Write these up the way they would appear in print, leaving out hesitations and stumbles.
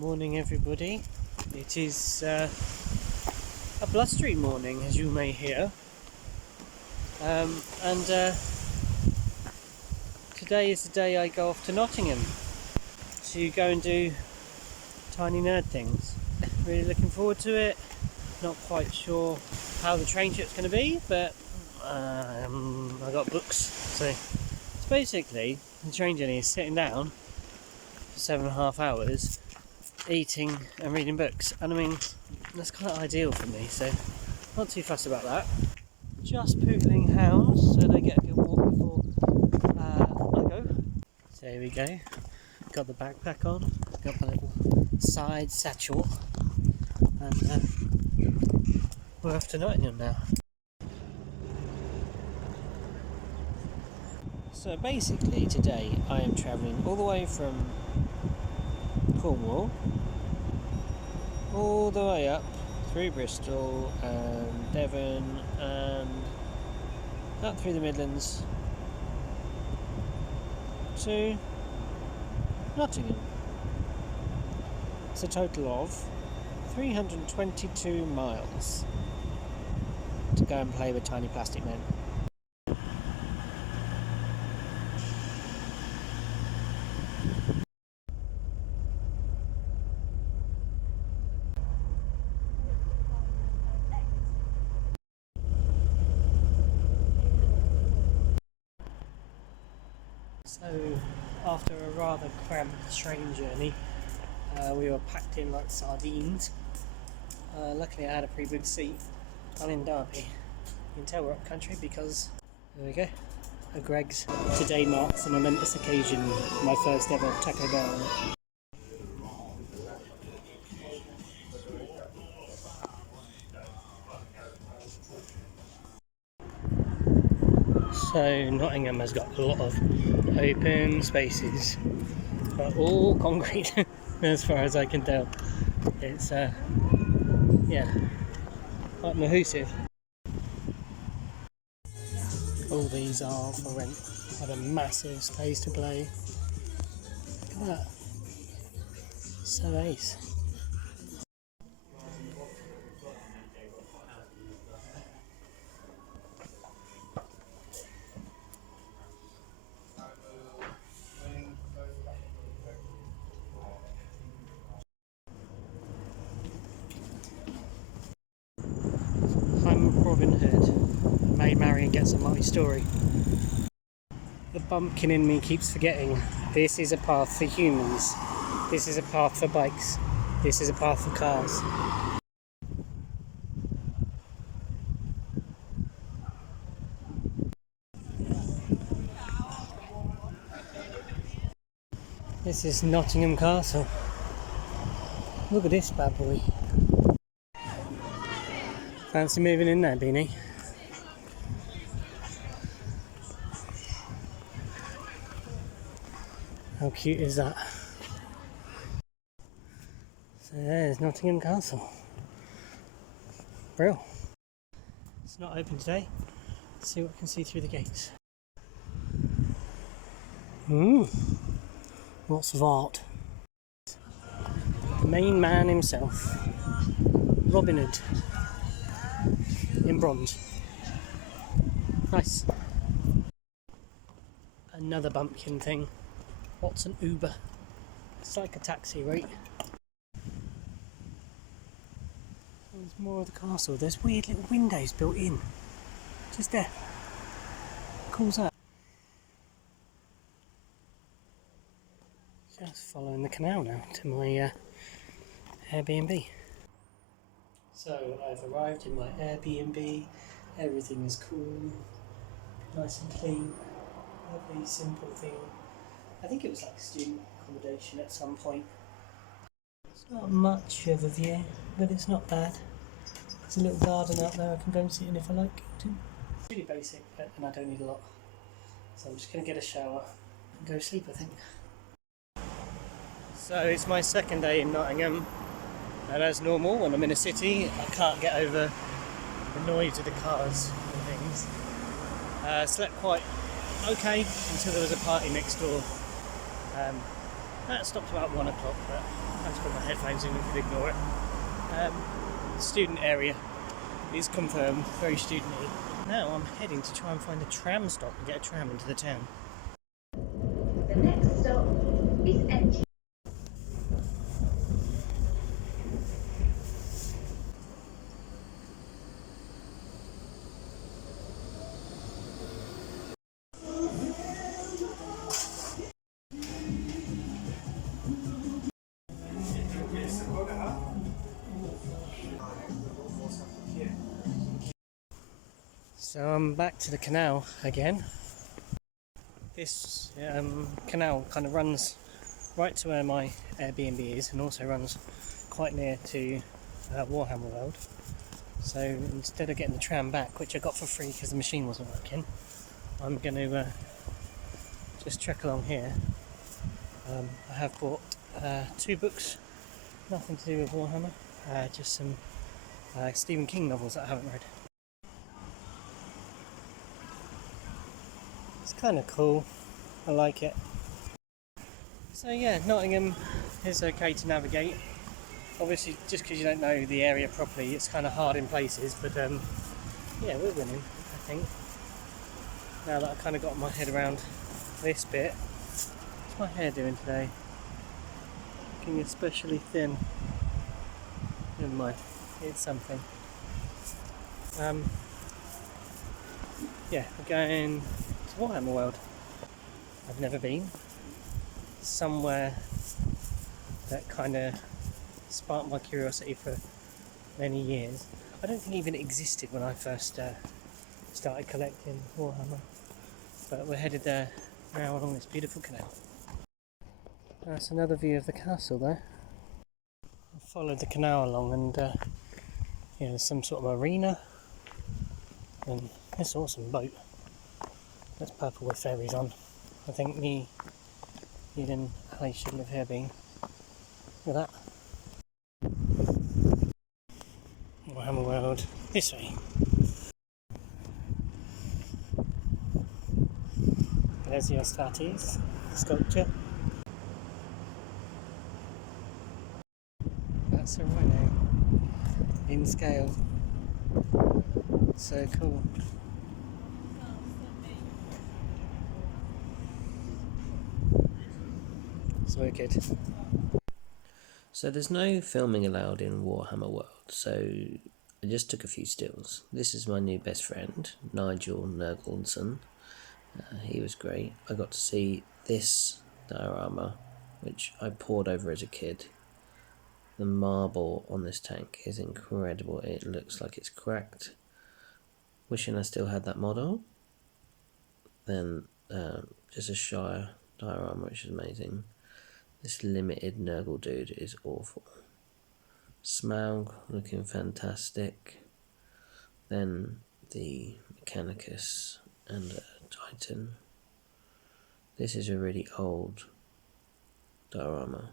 Morning everybody. It is a blustery morning, as you may hear, and today is the day I go off to Nottingham to go and do tiny nerd things. Really looking forward to it. Not quite sure how the train trip's going to be, but I got books, so it's basically the train journey is sitting down for 7.5 hours eating and reading books, and I mean that's kind of ideal for me, so not too fussed about that. Just poodling hounds so they get a good walk before I go. So here we go, got the backpack on, got my little side satchel, and we're off to Nottingham now. So basically today I am travelling all the way from Cornwall all the way up through Bristol and Devon and up through the Midlands to Nottingham. It's a total of 322 miles to go and play with tiny plastic men. So, after a rather cramped train journey, we were packed in like sardines. Luckily I had a pretty good seat. I'm in Derby. You can tell we're up country because, there we go, a Greggs. Today marks a momentous occasion, my first ever Taco Bell. So Nottingham has got a lot of open spaces, but all concrete as far as I can tell. It's yeah, quite mahoosive. All these are for rent. What a massive space to play. Look at that. So ace. I'm Robin Hood. May marry and gets a multi-story. The bumpkin in me keeps forgetting this is a path for humans. This is a path for bikes. This is a path for cars. This is Nottingham Castle. Look at this bad boy. Fancy moving in there, Beanie? How cute is that? So there's Nottingham Castle. Brill. It's not open today. Let's see what we can see through the gates. Lots of art. The main man himself, Robin Hood, in bronze. Nice. Another bumpkin thing. What's an Uber? It's like a taxi, right? There's more of the castle. There's weird little windows built in. Just there. How cool's that? Just following the canal now to my Airbnb. So I've arrived in my Airbnb. Everything is cool, nice and clean, lovely simple thing. I think it was like student accommodation at some point. It's not much of a view, but it's not bad. There's a little garden out there I can go and sit in if I like to. It's really basic, and I don't need a lot. So I'm just going to get a shower and go sleep, I think. So it's my second day in Nottingham, and as normal when I'm in a city I can't get over the noise of the cars and things. Slept quite okay until there was a party next door. That stopped about 1 o'clock, but I just put my headphones in and could ignore it. Student area is confirmed, very studenty. Now I'm heading to try and find a tram stop and get a tram into the town. The next stop is empty. So I'm back to the canal again. This canal kind of runs right to where my Airbnb is and also runs quite near to Warhammer World. So instead of getting the tram back, which I got for free because the machine wasn't working, I'm going to just trek along here. I have bought 2 books, nothing to do with Warhammer, just some Stephen King novels that I haven't read. It's kind of cool, I like it. So yeah, Nottingham is okay to navigate. Obviously, just because you don't know the area properly, it's kind of hard in places, but yeah, we're winning, I think. Now that I've kind of got my head around this bit. What's my hair doing today? Looking especially thin. Never mind, it's something. Yeah, we're going to Warhammer World. I've never been. Somewhere that kind of sparked my curiosity for many years. I don't think it even existed when I first started collecting Warhammer, but we're headed there now along this beautiful canal. That's another view of the castle there. I followed the canal along and yeah, there's some sort of arena and this awesome boat. That's purple with fairies on. I think me, Eden, and Ali should live here being. Look at that. Warhammer World, this way. There's your Astartes sculpture. That's a rhino in scale. So cool. It's wicked. So there's no filming allowed in Warhammer World, so I just took a few stills. This is my new best friend, Nigel Nergleson. He was great. I got to see this diorama, which I poured over as a kid. The marble on this tank is incredible. It looks like it's cracked. Wishing I still had that model. Then just a Shire diorama, which is amazing. This limited Nurgle dude is awful. Smaug looking fantastic. Then the Mechanicus and Titan. This is a really old diorama,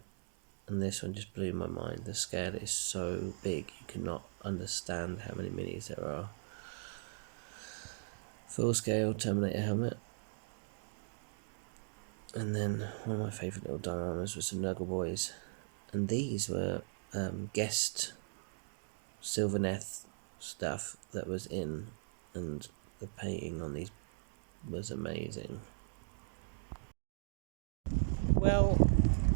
and this one just blew my mind. The scale is so big you cannot understand how many minis there are. Full scale Terminator helmet. And then one of my favourite little dioramas was some Nurgle boys, and these were guest Sylvaneth stuff that was in, and the painting on these was amazing. Well,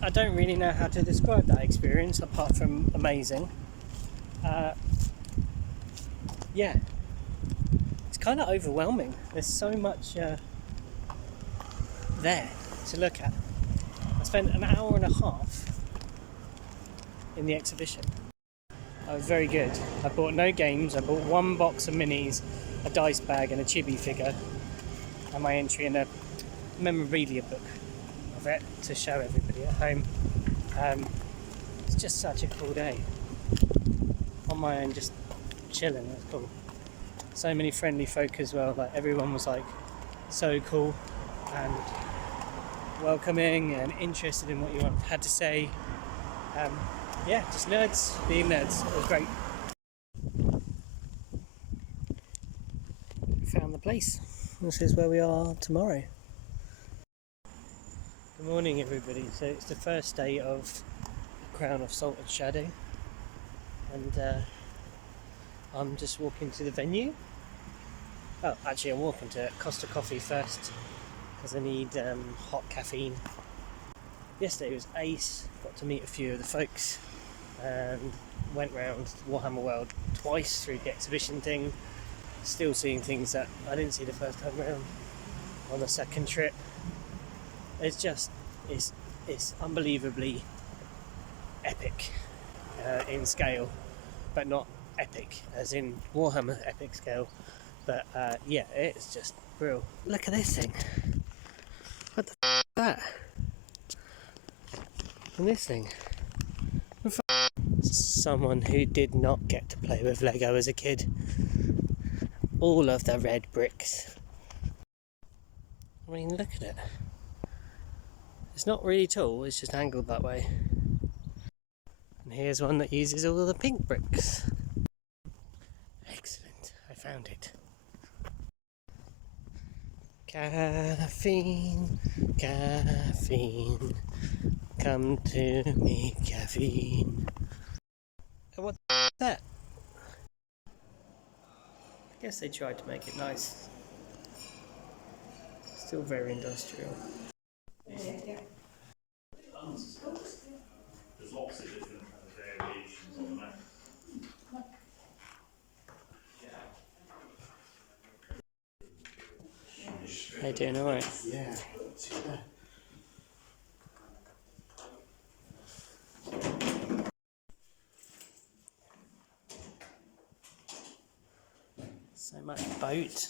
I don't really know how to describe that experience apart from amazing. Yeah, it's kind of overwhelming. There's so much there to look at. I spent an hour and a half in the exhibition. I was very good. I bought no games. I bought 1 box of minis, a dice bag and a chibi figure, and my entry in a memorabilia book of it to show everybody at home. It's just such a cool day. On my own, just chilling. It was cool. So many friendly folk as well. Like everyone was like so cool and welcoming and interested in what you had to say. Yeah, just nerds being nerds. It was great. We found the place. This is where we are tomorrow. Good morning, everybody. So it's the first day of Crown of Salt and Shadow, and I'm just walking to the venue. Oh, actually, I'm walking to Costa Coffee first because I need hot caffeine. Yesterday was ace. Got to meet a few of the folks and went round Warhammer World twice through the exhibition thing. Still seeing things that I didn't see the first time round on the second trip. It's unbelievably epic in scale, but not epic as in Warhammer epic scale. But yeah, it's just real. Look at this thing. What the f is that? And this thing. Someone who did not get to play with Lego as a kid. All of the red bricks. I mean, look at it. It's not really tall, it's just angled that way. And here's one that uses all of the pink bricks. Excellent, I found it. Caffeine, caffeine, come to me, caffeine. What the f is that? I guess they tried to make it nice. Still very industrial. There's lots of different kind of variations on the map. How you doing, alright? Yeah. So much boat.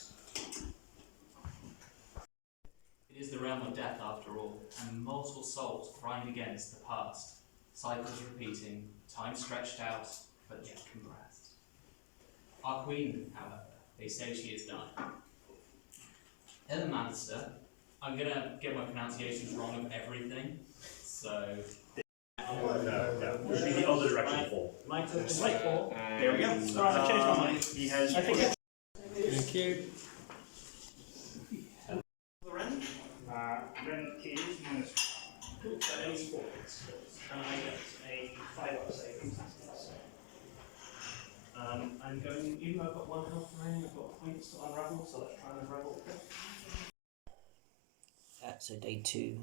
It is the realm of death after all, and mortal souls grind against the past, cycles repeating, time stretched out, but yet compressed. Our queen, however, they say she is done. Illumanster, I'm gonna get my pronunciations wrong of everything, so... No. It would be the other direction for. Right 4. There we go. Alright, I've changed my mind. He has. Thank you. Ren keys minus 2 sports. And I get a 5 out saving. I'm going, even though I've got 1 health remaining, I've got points to unravel, so let's try and unravel it. So day 2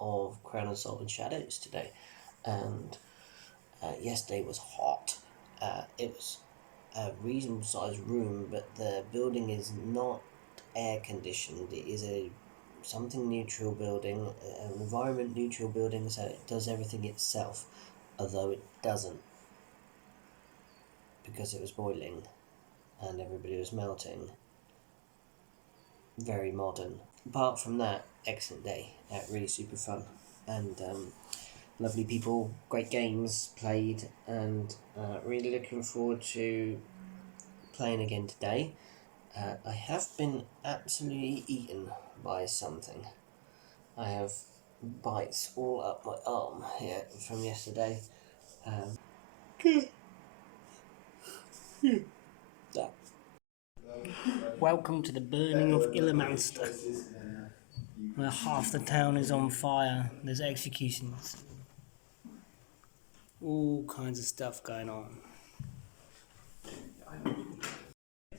of Crown of Salt and Shadows today, and yesterday was hot. It was a reasonable sized room, but the building is not air conditioned. It is a something neutral building, an environment neutral building, so it does everything itself, although it doesn't, because it was boiling and everybody was melting. Very modern. Apart from that, excellent day. Really super fun, and lovely people, great games played, and really looking forward to playing again today. I have been absolutely eaten by something. I have bites all up my arm here from yesterday. Welcome to the burning of Illumanster, where half the town is on fire. There's executions. All kinds of stuff going on.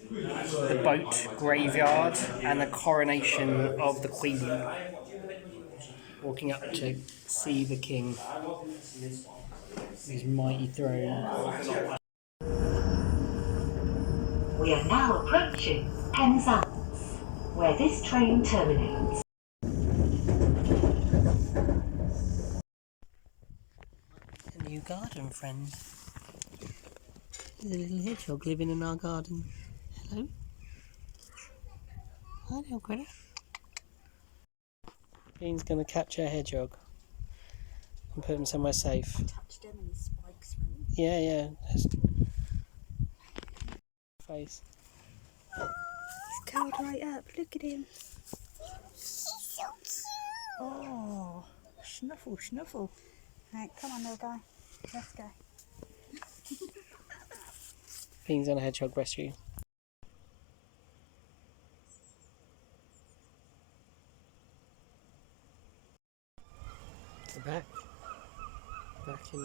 The boat graveyard and the coronation of the Queen. Walking up to see the King. His mighty throne. We are now approaching Penzance, where this train terminates. A new garden friend. There's a little hedgehog living in our garden. Hello. Hi, little critter. Bean's gonna catch a hedgehog and put him somewhere safe. Touched him and his spikes went. Yeah. Face. He's curled right up. Look at him. He's so cute. Oh, snuffle. Right, come on, little guy. Let's go. Bean's on a hedgehog rescue. We're back in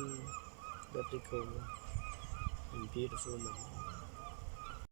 lovely Cornwall in beautiful Nottingham.